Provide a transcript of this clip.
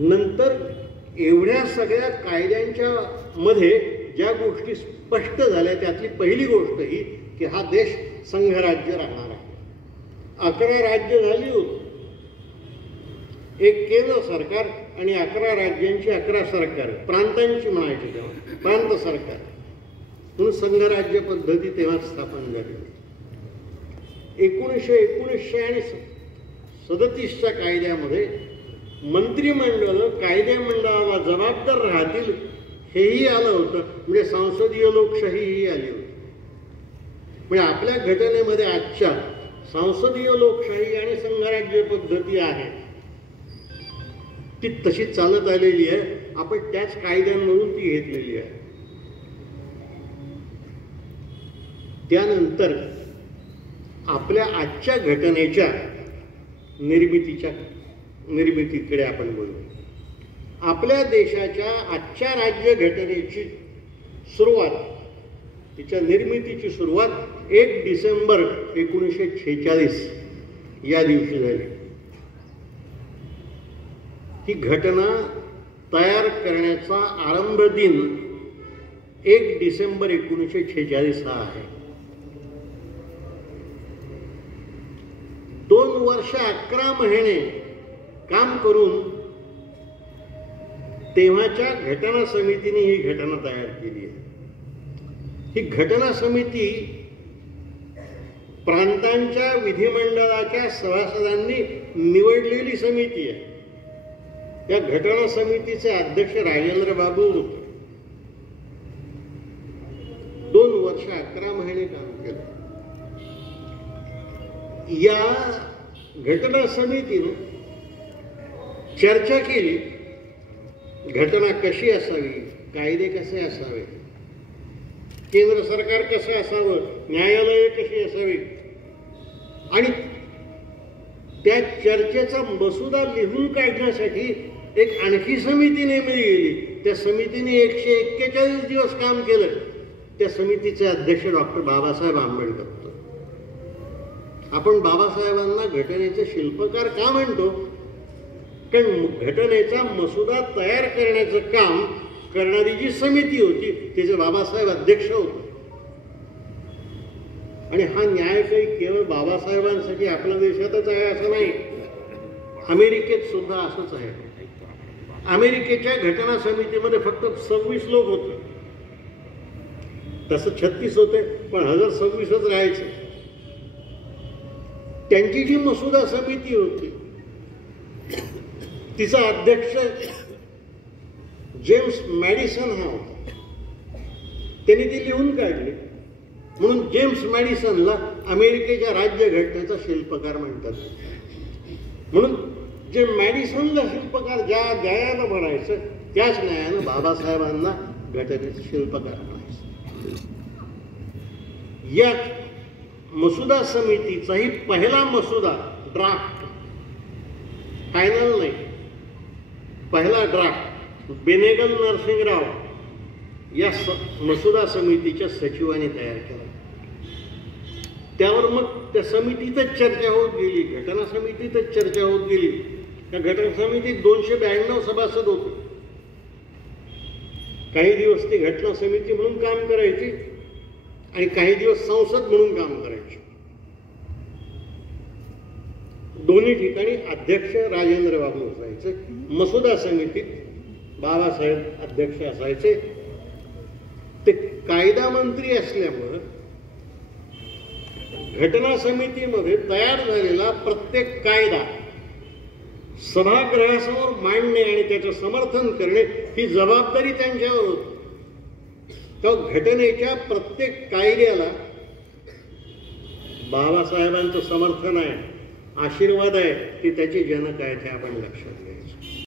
नंतर एवढ्या सगळ्या कायद्यांच्या मध्ये ज्या गोष्टी स्पष्ट झाल्या त्यातली पहिली गोष्ट ही की हा देश संघराज्य राहणार आहे. 11 राज्य झाली होती, एक केंद्र सरकार आणि 11 राज्यांची 11 सरकार, प्रांतांची म्हणायची तेव्हा प्रांत सरकार, म्हणून संघराज्य पद्धती तेव्हा स्थापन झाली. 1919 आणि 37च्या कायद्यामध्ये मंत्रिमंडळ कायदेमंडळाला जबाबदार राहतील हेही आलं होतं, म्हणजे संसदीय लोकशाहीही आली होती. म्हणजे आपल्या घटनेमध्ये आजच्या संसदीय लोकशाही आणि संघराज्य पद्धती आहे ती तशी चालत आलेली आहे. आपण त्याच कायद्यांमधून ती घेतलेली आहे. त्यानंतर आपल्या आजच्या घटनेच्या निर्मितीकडे आपण बोलू. आपल्या देशाच्या आजच्या राज्यघटनेची सुरुवात, तिच्या निर्मितीची सुरुवात 1 डिसेंबर 1946 या दिवशी झाली. ही घटना तयार करण्याचा आरंभ दिन 1 डिसेंबर 1946 हा आहे. 2 वर्ष 11 महिने काम करून तेव्हाच्या घटना समितीने ही घटना तयार केली आहे. ही घटना समिती प्रांतांच्या विधिमंडळाच्या सभासदांनी निवडलेली समिती आहे. या घटना समितीचे अध्यक्ष राजेंद्र बाबू होते. 2 वर्ष 11 महिने काम केलं. या घटना समितीने चर्चा केली, घटना कशी असावी, कायदे कसे असावे, केंद्र सरकार कसं असावं, न्यायालये कशी असावी, आणि त्या चर्चेचा मसुदा लिहून काढण्यासाठी एक आणखी समिती नेमली गेली. त्या समितीने 141 दिवस काम केलं. त्या समितीचे अध्यक्ष डॉक्टर बाबासाहेब आंबेडकर. आपण बाबासाहेबांना घटनेचे शिल्पकार का म्हणतो? कारण घटनेचा मसुदा तयार करण्याचं काम करणारी जी समिती होती तिचे बाबासाहेब अध्यक्ष होते. आणि हा न्याय काही केवळ बाबासाहेबांसाठी आपल्या देशातच आहे असं नाही, अमेरिकेत सुद्धा असंच आहे. अमेरिकेच्या घटना समितीमध्ये फक्त 26 लोक होते. तसं 36 होते, पण 1026च राहायचे. त्यांची जी मसुदा समिती होती तिचा अध्यक्ष जेम्स मॅडिसन हा होता. त्यांनी ती लिहून काढली. म्हणून जेम्स मॅडिसनला अमेरिकेच्या राज्यघटनेचा शिल्पकार म्हणतात. म्हणून जे मॅडिसनला शिल्पकार ज्या न्यायानं म्हणायचं त्याच न्यायानं बाबासाहेबांना घटनेचं शिल्पकार म्हणायचं. या मसुदा समितीचाही पहिला मसुदा ड्राफ्ट, फायनल नाही, पहिला ड्राफ्ट बेनेगल नरसिंगराव या मसुदा समितीच्या सचिवांनी तयार केला. त्यावर मग त्या समितीतच चर्चा होत गेली, घटना समितीतच चर्चा होत गेली. त्या घटना समितीत 292 सभासद होते. काही दिवस ती घटना समिती म्हणून काम करायची आणि काही दिवस संसद म्हणून काम करायची. दोन्ही ठिकाणी अध्यक्ष राजेंद्र बाबू असायचे. मसुदा समितीत बाबासाहेब अध्यक्ष असायचे. ते कायदा मंत्री असल्यामुळे घटना समितीमध्ये तयार झालेला प्रत्येक कायदा सभागृहासमोर मांडणे आणि त्याचं समर्थन करणे ही जबाबदारी त्यांच्यावर होती. त्या घटनेच्या प्रत्येक कायद्याला बाबासाहेबांचं समर्थन आहे, आशीर्वाद आहे, ते त्याचे जनक आहेत हे आपण लक्षात घ्यायचं.